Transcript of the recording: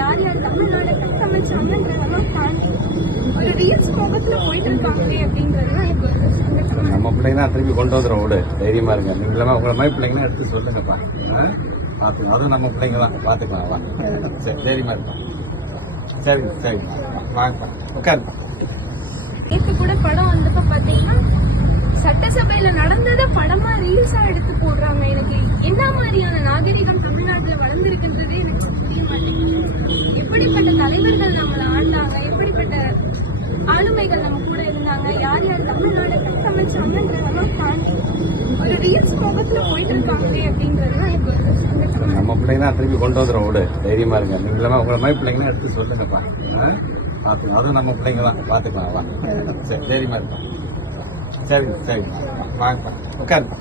யார் யார் தமிழ்நாடு கட்டமைச்சாங்கன்றதெல்லாம் தாண்டி ஒரு ரீல்ஸ் கோபத்துல போயிட்டு இருக்காங்களே அப்படின்றதுதான் எனக்கு ஒரு சங்கடம். நம்ம பிள்ளைங்க தான் திருப்பி கொண்டு வந்துடும். விடு, தைரியமா இருங்க. நீங்க இல்லாம உங்களை மாதிரி பிள்ளைங்கன்னா எடுத்து சொல்லுங்கப்பா. பார்த்துக்கலாம், அதுவும் நம்ம பிள்ளைங்க தான், பார்த்துக்கலாம். வா, சரி, தைரியமா இருப்பா. சரிங்க சரிங்க, வாங்கப்பா, உட்காருப்பா. நேற்று கூட படம் வந்தப்ப பாத்தீங்கன்னா சட்டசபையில நடந்ததை படமா ரீல்ஸா எடுத்து போடுறாங்க. எனக்கு என்ன மாதிரியான நாகரிகம் தமிழ்நாட்டுல வளர்ந்துருக்குன்றதே எனக்கு புரிய மாட்டேங்குது. எப்படிப்பட்ட தலைவர்கள் நம்மளை ஆண்டாங்க, எப்படிப்பட்ட ஆளுமைகள் நம்ம கூட இருந்தாங்க, யார் யார் தமிழ்நாடு கட்டமைச்சாங்கன்றதெல்லாம் தாண்டி ஒரு ரீல்ஸ் கோபத்துல போயிட்டு இருக்காங்களே அப்படின்றதுதான் எனக்கு ஒரு சங்கடம். நம்ம பிள்ளைங்க தான் திருப்பி கொண்டு வந்துடும். விடு, தைரியமா இருங்க. நீங்க இல்லாம உங்களை மாதிரி பிள்ளைங்கன்னா எடுத்து சொல்லுங்கப்பா. பார்த்துக்கலாம், அதுவும் நம்ம பிள்ளைங்க தான், பார்த்துக்கலாம். வா, சரி, தைரியமா இருப்பா. சரிங்க சரிங்க, வாங்கப்பா, உட்காருப்பா.